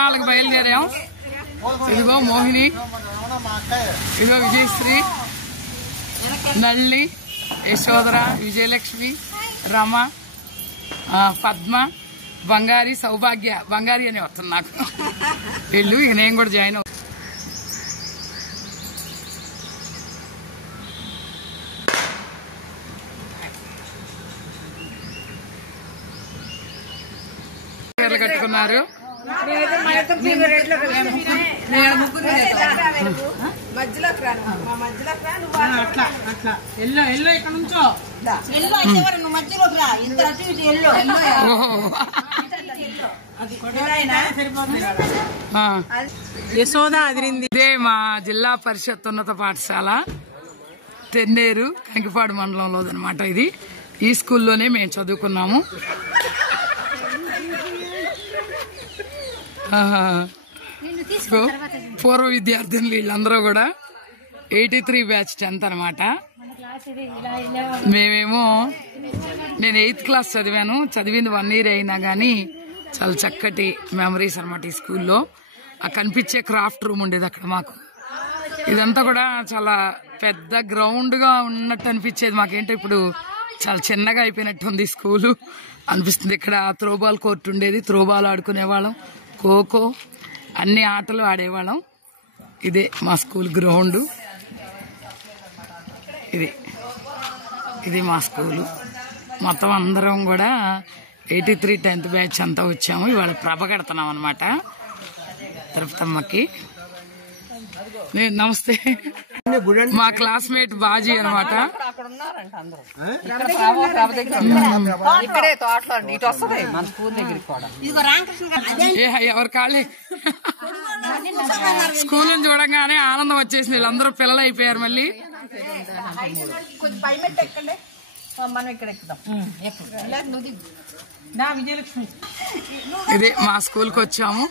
తిరణాలకు బయలుదేరాం. ఇదిగో మోహిని, ఇదిగో విజయశ్రీ, నళిని, యశోధర, విజయలక్ష్మి, రమ, పద్మ, బంగారి, సౌభాగ్య. బంగారి అని వస్తుంది నాకు వీళ్ళు. ఇక నేను కూడా జాయిన్ అవుతాను. కట్టుకున్నారు. ఇదే మా జిల్లా పరిషత్ ఉన్నత పాఠశాల తెన్నేరు కంకిపాడు మండలంలో అనమాట. ఇది ఈ స్కూల్లోనే మేము చదువుకున్నాము. పూర్వ విద్యార్థులు వీళ్ళందరూ కూడా 83 బ్యాచ్ 10th అనమాట. మేమేమో నేను 8th క్లాస్ చదివాను. చదివింది 1 year అయినా కానీ చాలా చక్కటి మెమరీస్ అనమాట. ఈ స్కూల్లో ఆ కనిపించే క్రాఫ్ట్ రూమ్ ఉండేది అక్కడ మాకు. ఇదంతా కూడా చాలా పెద్ద గ్రౌండ్ గా ఉన్నట్టు అనిపించేది మాకేంటో. ఇప్పుడు చాలా చిన్నగా అయిపోయినట్టు ఉంది స్కూలు అనిపిస్తుంది. ఇక్కడ త్రోబాల్ కోర్టు ఉండేది, త్రోబాల్ ఆడుకునేవాళ్ళం, ఖోఖో, అన్ని ఆటలు ఆడేవాళ్ళం. ఇదే మా స్కూల్ గ్రౌండ్. ఇది మా స్కూలు. మొత్తం అందరం కూడా 83 10th బ్యాచ్ అంతా వచ్చాము. ఇవాళ ప్రభ కడుతున్నాం అనమాట తిరుపతమ్మకి. నమస్తే. మా క్లాస్మేట్ బాజీ అనమాట. ఎవరి కాళ్ళే స్కూల్ చూడంగానే ఆనందం వచ్చేసింది. వీళ్ళందరూ పిల్లలు అయిపోయారు. మళ్ళీ ఇదే మా స్కూల్ కి వచ్చాము.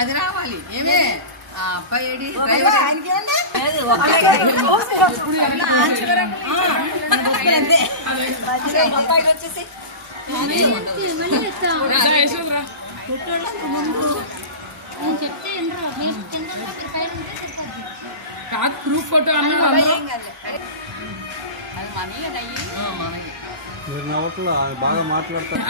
అది రావాలి ఏమే కాదు గ్రూప్ ఫోటో అన్నా బాగా మాట్లాడతారు.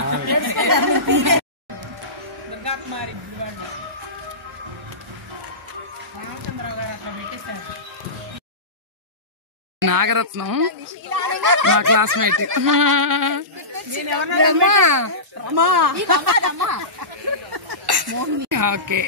నాగరత్నం మా క్లాస్మేట్. ఓకే